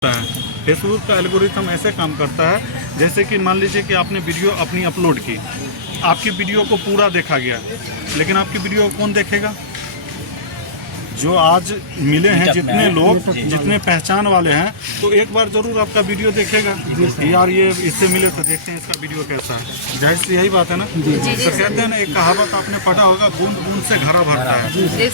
है। फेसबुक का एल्गोरिथम ऐसे काम करता है जैसे कि मान लीजिए कि आपने वीडियो अपनी अपलोड की, आपकी वीडियो को पूरा देखा गया, लेकिन आपकी वीडियो को कौन देखेगा? जो आज मिले हैं जितने लोग, जितने पहचान वाले हैं, तो एक बार जरूर आपका वीडियो देखेगा कि यार ये इससे मिले तो देखते हैं इसका वीडियो कैसा है। जाहिर सी यही बात है ना। तो कहते हैं ना, एक कहावत आपने पढ़ा होगा, बूंद बूंद से घड़ा भरता है।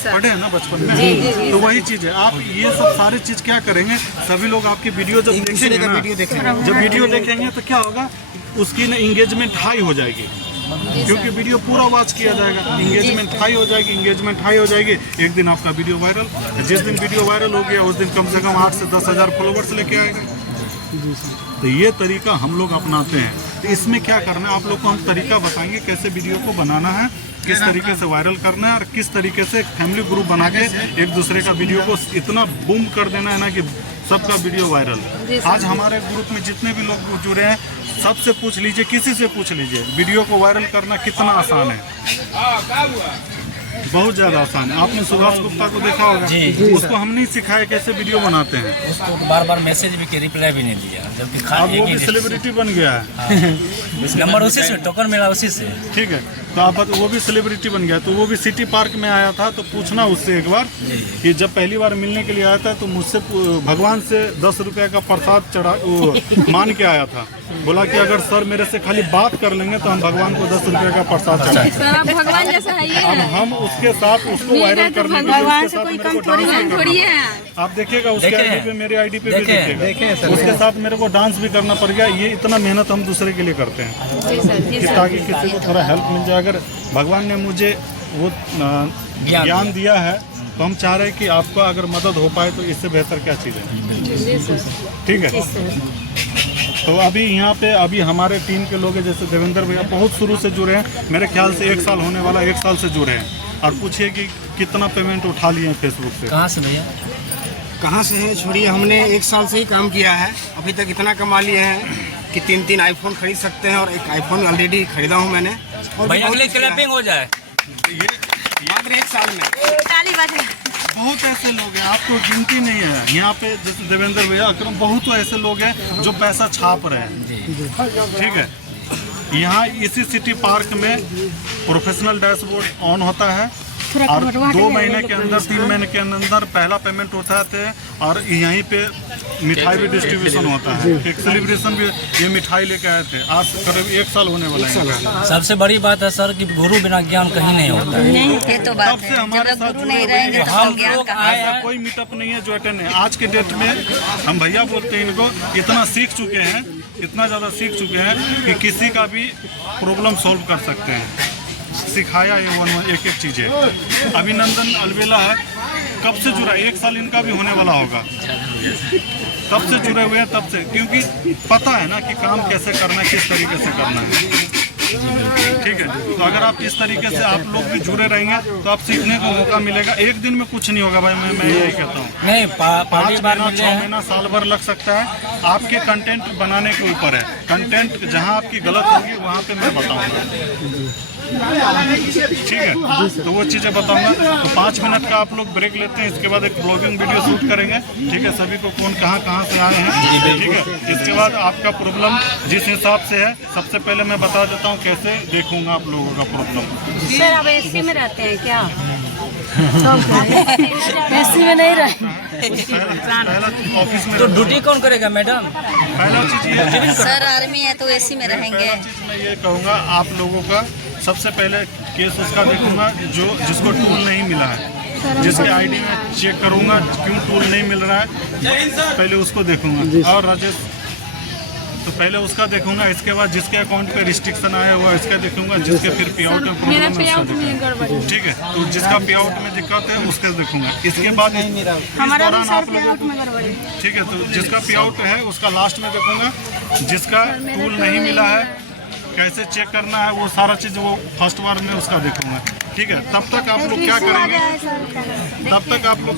पढ़े हैं ना बचपन में। तो वही चीज़ है, आप ये सब सारी चीज़ क्या करेंगे, सभी लोग आपकी वीडियो जब देखेंगे ना, जब वीडियो देखेंगे तो क्या होगा, उसकी ना इंगेजमेंट हाई हो जाएगी, क्योंकि वीडियो पूरा वॉच किया जाएगा। इंगेजमेंट हाई हो जाएगी, इंगेजमेंट हाई हो जाएगी, एक दिन आपका वीडियो वायरल। जिस दिन वीडियो वायरल हो गया उस दिन कम से कम 8 से 10 हज़ार फॉलोवर्स लेके आएगा। तो ये तरीका हम लोग अपनाते हैं। तो इसमें क्या करना है, आप लोग को हम तरीका बताएंगे कैसे वीडियो को बनाना है, किस तरीके से वायरल करना है, और किस तरीके से फैमिली ग्रुप बना के एक दूसरे का वीडियो को इतना बूम कर देना है ना कि सबका वीडियो वायरल। आज हमारे ग्रुप में जितने भी लोग जुड़े हैं, सबसे पूछ लीजिए, किसी से पूछ लीजिए, वीडियो को वायरल करना कितना आसान है। बहुत ज़्यादा आसान है। आपने सुभाष गुप्ता को देखा होगा, उसको हम नहीं सिखाया कैसे वीडियो बनाते हैं। उसको बार बार मैसेज भी के रिप्लाई भी नहीं दिया, जबकि अब वो भी सेलिब्रिटी बन गया है। नंबर उसी से, टोकन मिला उसी से। ठीक है, तो आप वो भी सेलिब्रिटी बन गया। तो वो भी सिटी पार्क में आया था, तो पूछना उससे एक बार कि जब पहली बार मिलने के लिए आया था तो मुझसे भगवान से 10 रुपये का प्रसाद मान के आया था। बोला कि अगर सर मेरे से खाली बात कर लेंगे तो हम भगवान को 10 रुपये का प्रसाद चढ़ाएंगे। भगवान जैसा है ये। अब हम उसके साथ उसको वायरल करने के लिए भगवान से कोई कम थोड़ी है। आप देखिएगा उसके आईडी पे, मेरी आईडी पे भी देखिएगा, उसके साथ मेरे को डांस भी करना पड़ गया। ये इतना मेहनत हम दूसरे के लिए करते हैं कि ताकि किसी को थोड़ा हेल्प मिल जाए। अगर भगवान ने मुझे वो ज्ञान दिया है तो हम चाह रहे हैं कि आपको अगर मदद हो पाए तो इससे बेहतर क्या चीज़ है। ठीक है, तो अभी यहाँ पे अभी हमारे टीम के लोग हैं, जैसे देवेंद्र भैया बहुत शुरू से जुड़े हैं, मेरे ख्याल से 1 साल होने वाला, 1 साल से जुड़े हैं। और पूछिए कि कितना पेमेंट उठा लिए हैं फेसबुक से। कहाँ से भैया? कहाँ से है छोड़िए, हमने 1 साल से ही काम किया है, अभी तक इतना कमा लिए हैं कि 3 आईफोन खरीद सकते हैं, और एक आईफोन ऑलरेडी खरीदा हूँ मैंने। और भैया अगले क्लैपिंग हो जाए ये मात्र 1 साल में। बहुत ऐसे लोग हैं, आपको गिनती नहीं है यहाँ पे, जैसे देवेंद्र भैया, अक्रम, बहुत ऐसे लोग हैं जो पैसा छाप रहे हैं। ठीक है, यहाँ इसी सिटी पार्क में प्रोफेशनल डैशबोर्ड ऑन होता है, और 2 महीने के अंदर, 3 महीने के अंदर पहला पेमेंट उठाते हैं, और यहीं पे मिठाई भी डिस्ट्रीब्यूशन होता है। एक सेलिब्रेशन भी, ये मिठाई लेके आए थे, आज करीब 1 साल होने वाला है। सबसे बड़ी बात है सर कि गुरु बिना ज्ञान कहीं नहीं होता है। ये तो बात है, हमारे जब साथ गुरु नहीं रहेंगे तो हम ज्ञान कहाँ से? ऐसा कोई मीटअप नहीं है जो अटेंड है। आज के डेट में हम भैया बोलते हैं इनको, इतना सीख चुके हैं, इतना ज़्यादा सीख चुके हैं कि किसी का भी प्रॉब्लम सॉल्व कर सकते हैं। सिखाया ये एक चीज़ें। अभिनंदन अलवेला है, कब से जुड़ा, 1 साल इनका भी होने वाला होगा, तब से जुड़े हुए हैं, तब से, क्योंकि पता है ना कि काम कैसे करना है, किस तरीके से करना है। ठीक है, तो अगर आप इस तरीके से आप लोग भी जुड़े रहेंगे तो आप सीखने का मौका मिलेगा। एक दिन में कुछ नहीं होगा भाई, मैं यही कहता हूँ। नहीं, 5 महीना, 6 महीना, साल भर लग सकता है। आपके कंटेंट बनाने के ऊपर है। कंटेंट जहाँ आपकी गलत होगी वहाँ पे मैं बताऊँगा। ठीक है, तो वो चीज़ें बताऊंगा। तो 5 मिनट का आप लोग ब्रेक लेते हैं, इसके बाद एक ब्लॉगिंग वीडियो शूट करेंगे। ठीक है, सभी को कौन कहाँ से आए हैं। ठीक है, इसके बाद आपका प्रॉब्लम जिस हिसाब से है, सबसे पहले मैं बता देता हूँ कैसे देखूंगा आप लोगों का प्रॉब्लम। सर आप एसी में रहते हैं क्या? एसी में नहीं रहते। ऑफिस में तो ड्यूटी कौन करेगा मैडम? पहला चीज़ ये, सर आर्मी है तो एसी में रहेंगे। पहला चीज़ मैं ये कहूँगा आप लोगों का, सबसे पहले केस उसका देखूंगा जिसको टूल नहीं मिला है, जिसके आईडी में चेक करूंगा क्यों टूल नहीं मिल रहा है, पहले उसको देखूंगा। और राजेश, तो पहले उसका देखूंगा, इसके बाद जिसके अकाउंट पे रिस्ट्रिक्शन आया हुआ इसका देखूंगा, जिसके फिर पे आउट में प्रॉब्लम है। ठीक है, तो जिसका पे आउट में दिक्कत है उसके देखूंगा। इसके बाद हमारा भी सर पे आउट में गड़बड़ी। ठीक है, तो जिसका पे आउट है उसका लास्ट में देखूंगा। जिसका टूल नहीं मिला है, कैसे चेक करना है, वो सारा चीज़ वो फर्स्ट बार में उसका देखूंगा। ठीक है, तब तक आप लोग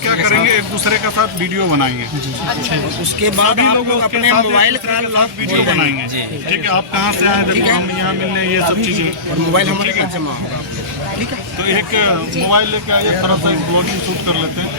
क्या करेंगे, एक दूसरे के साथ वीडियो बनाएंगे। उसके बाद आप लोग अपने मोबाइल का लॉक वीडियो बनाएंगे। ठीक है, आप कहाँ से आए, देखो हम यहाँ मिलने, ये सब चीज़ें, और मोबाइल हमारे पास जमा होगा। ठीक है, तो एक मोबाइल लेके आइए, थोड़ा सा ब्लॉगिंग शूट कर लेते हैं।